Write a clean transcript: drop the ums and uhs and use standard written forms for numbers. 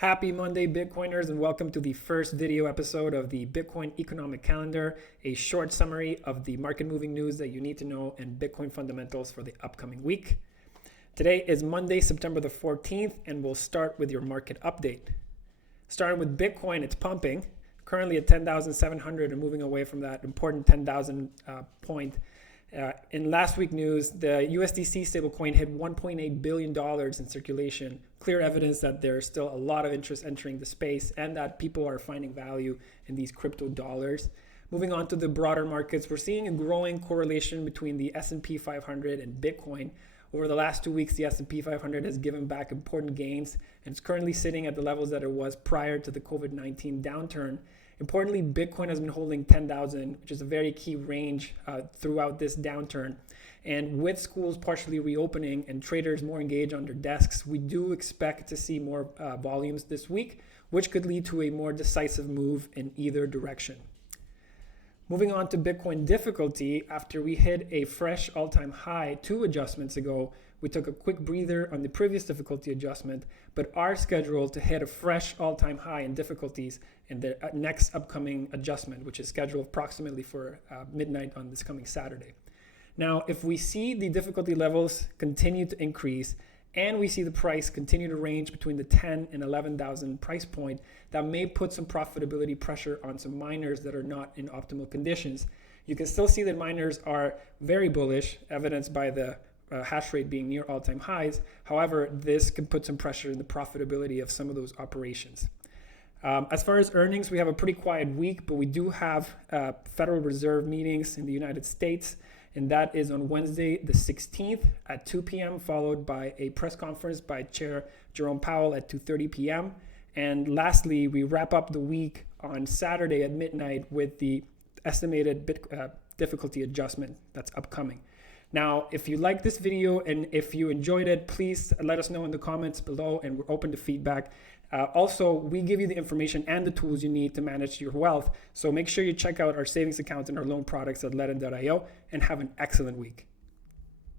Happy Monday, Bitcoiners, and welcome to the first video episode of the Bitcoin Economic Calendar, a short summary of the market moving news that you need to know and Bitcoin fundamentals for the upcoming week. Today is Monday, September the 14th, and we'll start with your market update. Starting with Bitcoin, it's pumping, currently at 10,700 and moving away from that important 10,000 point. In last week's news, the USDC stablecoin hit $1.8 billion in circulation, clear evidence that there's still a lot of interest entering the space and that people are finding value in these crypto dollars. Moving on to the broader markets, we're seeing a growing correlation between the S&P 500 and Bitcoin. Over the last 2 weeks, the S&P 500 has given back important gains and it's currently sitting at the levels that it was prior to the COVID-19 downturn. Importantly, Bitcoin has been holding 10,000, which is a very key range throughout this downturn. And with schools partially reopening and traders more engaged on their desks, we do expect to see more volumes this week, which could lead to a more decisive move in either direction. Moving on to Bitcoin difficulty, after we hit a fresh all-time high 2 adjustments ago, we took a quick breather on the previous difficulty adjustment, but are scheduled to hit a fresh all-time high in difficulties in the next upcoming adjustment, which is scheduled approximately for midnight on this coming Saturday. Now, if we see the difficulty levels continue to increase and we see the price continue to range between the 10 and 11,000 price point, that may put some profitability pressure on some miners that are not in optimal conditions. You can still see that miners are very bullish, evidenced by the hash rate being near all-time highs. However, this can put some pressure in the profitability of some of those operations. As far as earnings, we have a pretty quiet week, but we do have Federal Reserve meetings in the United States, and that is on Wednesday the 16th at 2 p.m., followed by a press conference by Chair Jerome Powell at 2:30 p.m. And lastly, we wrap up the week on Saturday at midnight with the estimated difficulty adjustment that's upcoming. Now, if you like this video and if you enjoyed it, please let us know in the comments below, and we're open to feedback. Also, we give you the information and the tools you need to manage your wealth. So make sure you check out our savings accounts and our loan products at ledn.io, and have an excellent week.